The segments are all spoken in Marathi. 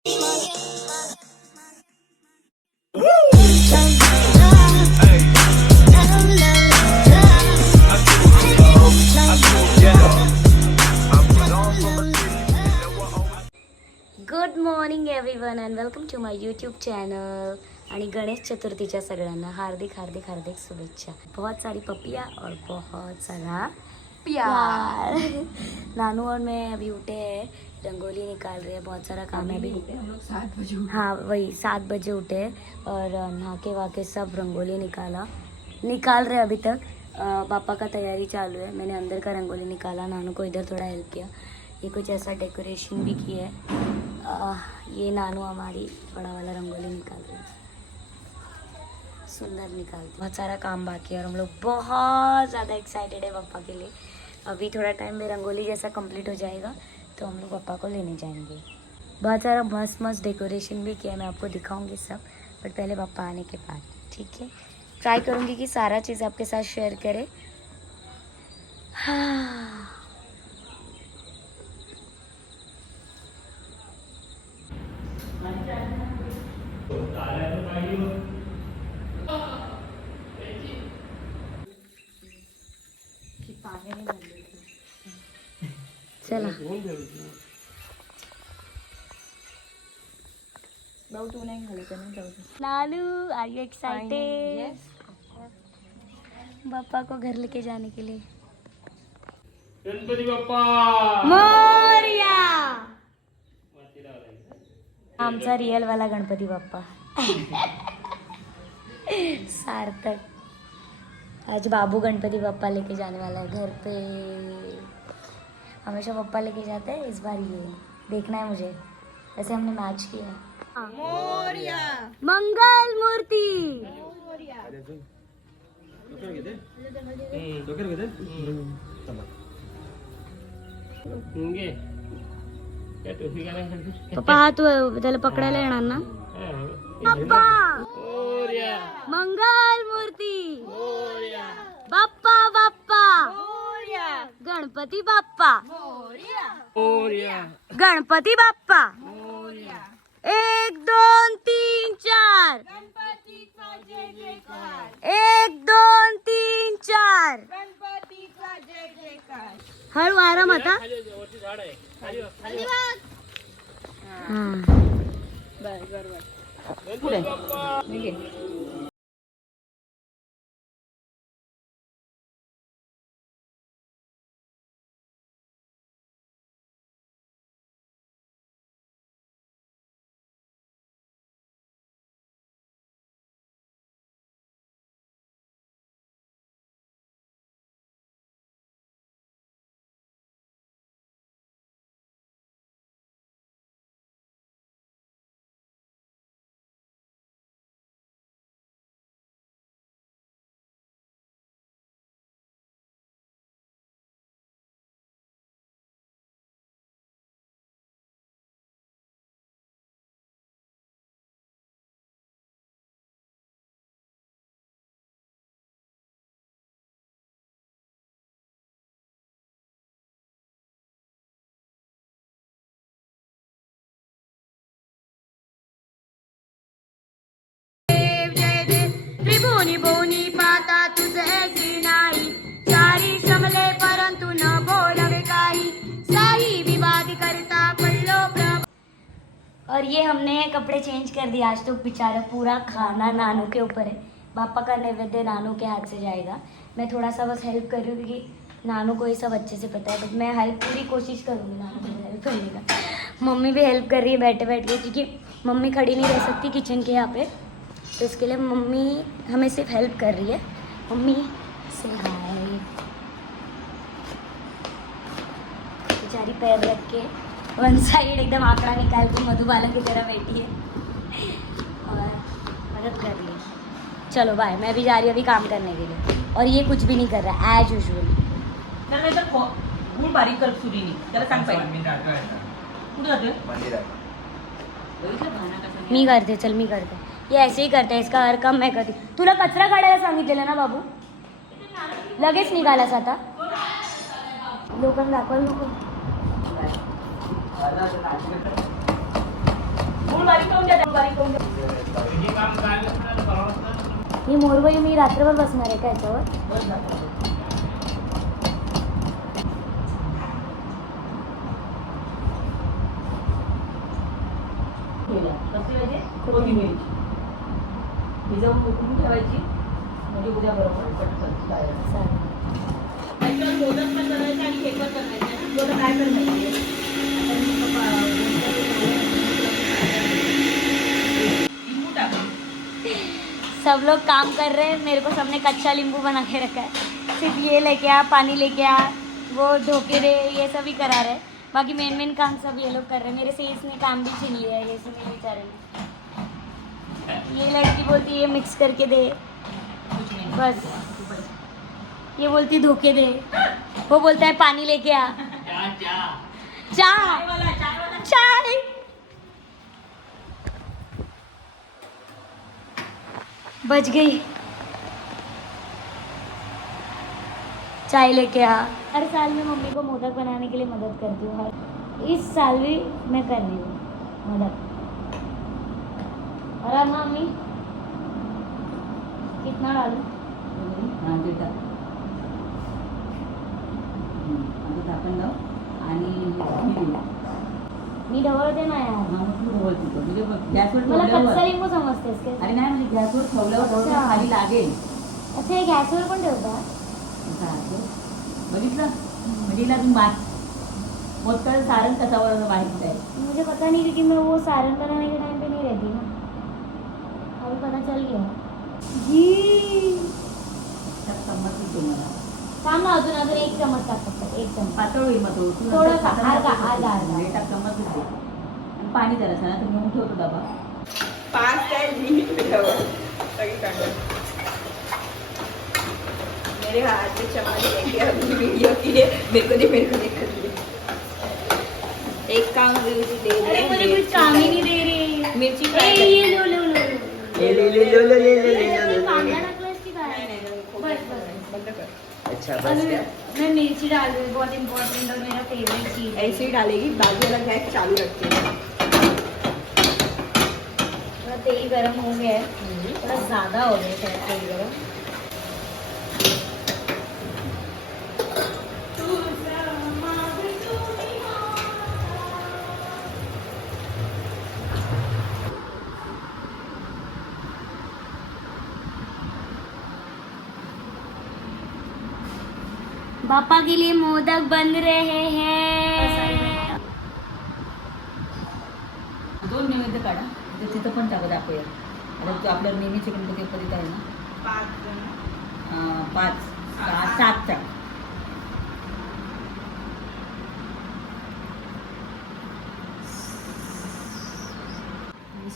Good morning everyone and welcome to my YouTube channel. आणि गणेश चतुर्थीच्या सगळ्यांना हार्दिक हार्दिक हार्दिक शुभेच्छा। बहुत सारी पपिया और बहुत सारा प्यार। नानू और मैं अभी उठे हैं, रंगोली निकाल रहे हैं, बहुत सारा काम है अभी। हम लोग 7 बजे उठे। हाँ वही 7 बजे उठे और नहा के सब रंगोली निकाल रहे अभी तक। पापा का तैयारी चालू है। मैंने अंदर का रंगोली निकाला, नानू को इधर थोड़ा हेल्प किया। ये कुछ ऐसा डेकोरेशन भी किया है। ये नानू हमारी बड़ा वाला रंगोली निकाल रही है, सुंदर निकालती। बहुत सारा काम बाकी है और हम लोग बहुत ज़्यादा एक्साइटेड है पापा के लिए। अभी थोड़ा टाइम में रंगोली जैसा कंप्लीट हो जाएगा तो हम लोग पापा को लेने जाएंगे। बहुत सारा मस्त मस्त डेकोरेशन भी किया, मैं आपको दिखाऊंगी सब, बट पहले पापा आने के बाद। ठीक है, ट्राई करूँगी कि सारा चीज़ आपके साथ शेयर करें। हाँ चला नानू, आर यू एक्साइटेड पापा को घर लेके जाने के लिए? गणपती बाप्पा मोरया। आमचा रियल वाला गणपती बाप्पा सार्थक। आज बाबू गणपति पापा लेके जाने वाला है घर पे। हमेशा पापा लेके जाते हैं, इस बार ये देखना है मुझे। वैसे हमने मैच किया है। मोरया मंगल मूर्ति। पप्पा हात त्याला पकडायला येणार ना? पप्पा मंगल मूर्ती बाप्पा बाप्पा गणपती बाप्पा गणपती बाप्पा 1 2 3 4 1 2 3 4 हळू आराम आता। त्रिभुवनी भुवनी पाता तुझे ऐसी नाही, सारी समले परंतु न बोलवे काही, साही विवाद करता पल्लो प्रभ। और ये हमने कपड़े चेंज कर दिए। आज तो बेचारा पूरा खाना नानू के ऊपर है। पापा का नैवेद्य नानू के हाथ से जाएगा। मैं थोड़ा सा बस हेल्प कर रही हूँ क्योंकि नानू को ये सब अच्छे से पता है, बट मैं हेल्प पूरी कोशिश करूँगी नानू को हेल्प करने का। मम्मी भी हेल्प कर रही है बैठे बैठे, क्योंकि मम्मी खड़ी नहीं रह सकती किचन के यहाँ पे, तो इसके लिए मम्मी हमें सिर्फ हेल्प कर रही है। मम्मी से हाय। बेचारी पैर रख के वन साइड एकदम आंकड़ा निकाल के मधुबाला की तरह बैठी है और मदद कर रही है। चलो बाय, मैं भी जा रही हूँ अभी काम करने के लिए। और ये कुछ भी नहीं कर रहा एज यूजुअल। बारीक कर सुरीनी त्याला सांग पाहिजे कुठे जाते मी करते, चल मी करते। ये ऐसे ही करते हैं, इसका हर काम मैं करती। तुला कचरा काढायला सांगितलेलं ना बाबू, लगेच निघालास आता। लोकांना दाखवायला नको। ही मोरवई मी रात्रभर बसणार आहे का याच्यावर? बस झालं. केलं. कसली पाहिजे? कोथिंबीर. भिजवून उकळून ठेवायची म्हणजे उद्या बरोबर पटकन तयार. चालेल. त्याच्यावर मोदक पण करायचं आणि हे पण करायचं. तुला काय करायचं? लिंबू टाक. सब लोग काम कर रहे हैं, मेरे को सबने कच्चा नींबू बना के रखा है. सिर्फ ये लेके आ, पानी लेके आ, वो धोके दे, ये सब ही करा रहे. बाकी मेन काम सब ये लोग कर रहे हैं. मेरे से इसने काम भी छीन लिया है, ये सब मेरे बेचारे ने. ये लड़की बोलती है मिक्स करके दे, कुछ नहीं. बस. ये बोलती धोके दे, वो बोलता है पानी लेके आ. चाय वाला चाय वाला. चाय. बच गई. चाय लेके आ. हर साल मैं मम्मी को मोदक बनाने के लिए मदद करती हूँ. इस साल भी मैं कर रही हूँ मदद. और अब मम्मी कितना डालूं? हां देता. आता झाकण लाव आणि मी ढवळते ना यार. म्हणजे गॅसवर मला कच्चा ठेवल्यावर लिंबू समजतेस काय? अरे नाही म्हणजे गॅसवर ठेवल्यावर थोडंसं अच्छा. खाली लागेल. अच्छा हे गॅसवर पण ठेवतात? बघितलं म्हणजे हिला अजून मोठं सारण कसावर माहित आहे. मुझे पता नहीं क्योंकि मैं वो सारण बनाने के टाइम पे नहीं रहती ना. अभी पता चल गया. जी त्यात समजली तुम्हाला थांब ना, अजून अजून एक चमच टाक फक्त. एक चमच. पातळ होईल मग तो तू थोडं नंतर खाताना अर्धा- टाकू शकते. अर्धा- अर्धा. टाक चम्मच दे. आणि पाणी जरा ना तर घेऊन ठेवतो डबा. 5 मिनट सही करना. मेरे हाथ में चम्मच लेके अपनी वीडियो की है, मेरे को नहीं करनी. एक काम दे अरे मुझे कुछ काम ही नहीं दे रही. मिर्ची ए, फ्राई ये लो लो लो. ले. कांदा टाकलास की काय? बस बस. बंद कर. अच्छा अभी बस क्या मैं मिर्ची डाल रही हूँ, बहुत इम्पोर्टेंट और मेरा फेवरेट चीज़ है. ऐसे ही डालेगी, बाजू वाला गैस चालू रखते हैं. थोड़ा तेल गरम हो गया है, थोड़ा ज़्यादा हो गया शायद तेल गरम. पापा के लिए मोदक बन रहे हैं. 2 नैवेद्य काढा ते तिथं पण टाकू दाखवूया. आता तो आपल्या नेहमीचे गणपती पद्धत आहे ना. 5 6 7 चा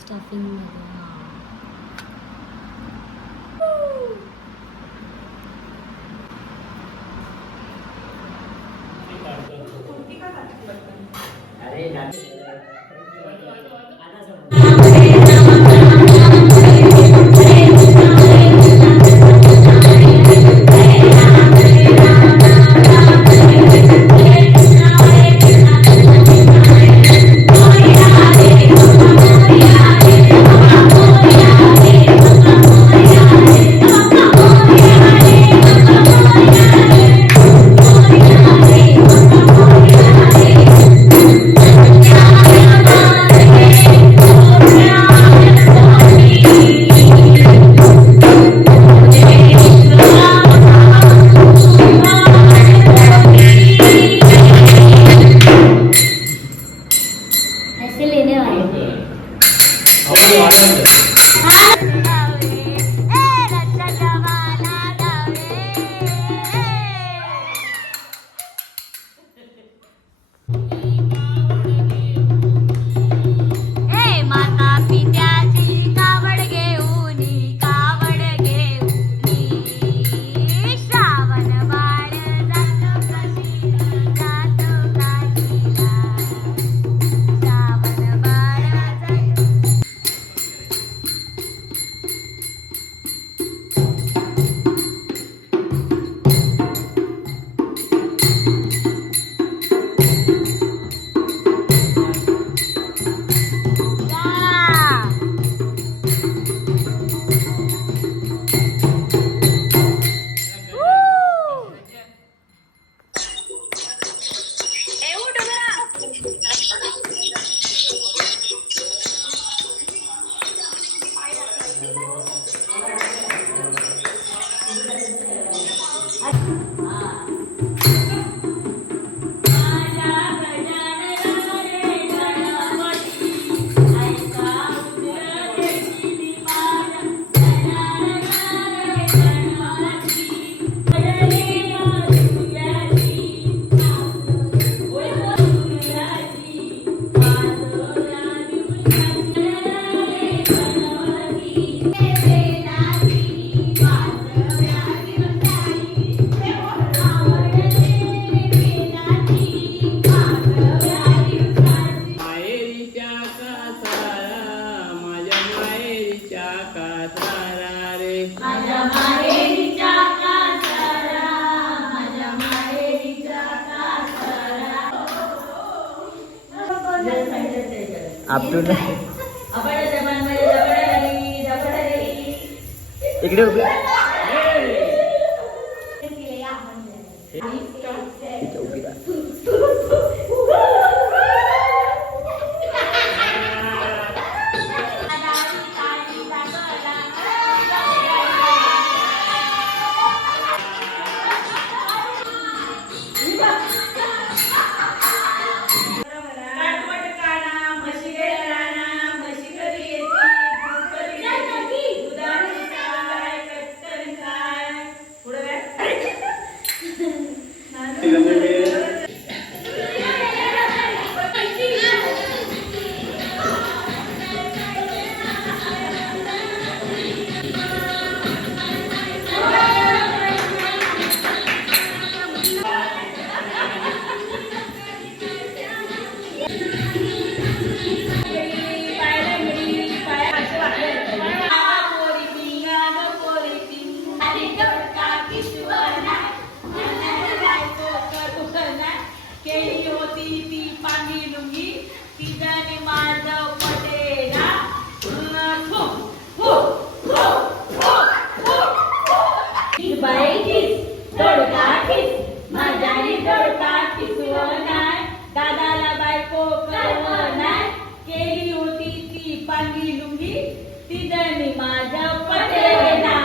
स्टफिंग अरे ऐसे लेने वाले. माता पित्याची कावड घेऊन श्रावण बाळ जातो काशीला, जातो काशीला. श्रावण बाळ जातो. कासारा रे माझ्या माहेरीच्या कासारा, माझ्या माहेरीच्या कासारा. आपण आपण जमानमध्ये जबडली, जबडली. इकडे उभी दादाला बायको नाही केली होती ती पांढरी लुंगी तिजणी माझ्या पटेना.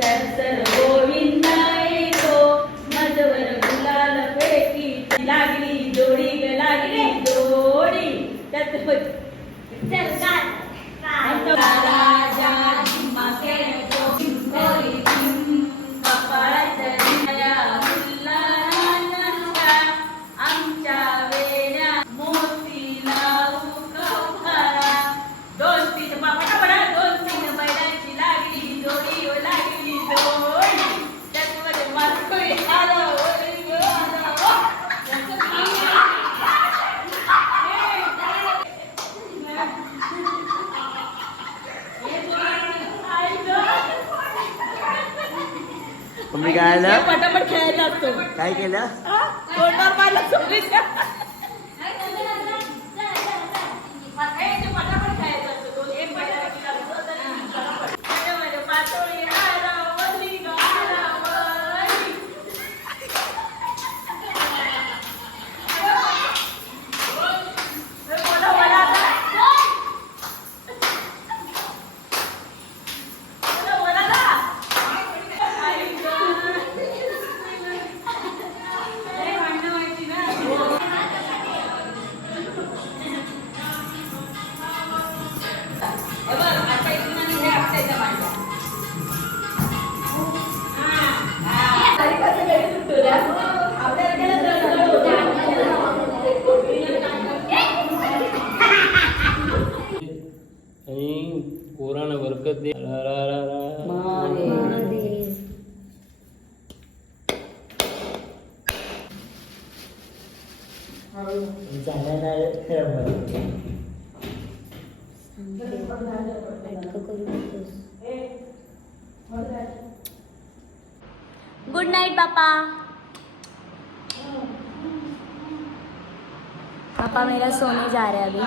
सरसर गोविंदा येतो मजवर गुलाल पेटी लागली जोडी ग लागली जोडी त्यात राजा मागे आमच्या वेड्या मोती लावू कवकारा. दोन तीन बैलांची लागली जोडी ओ लागली जोडी त्याच्यामध्ये मारतोय आला ओरी गो आला ओ. तुम्ही काय आलं पटापट खेळायला असतो. काय केलं तोंडावर मारला चोरीच्या. पटापट खेळायचं असतो. दोन एक बैलाची लागतो तरी पटापट. त्याच्यामध्ये पातोळी आला ओली गो आला ओली. बोला बोला आता. बोला बोला ना. आणि पोरानं बरकत दे रा रा रा रा. गुड नाइट पापा. पापा मेरा सोने जा रहा है अभी.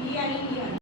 ही आणि ही.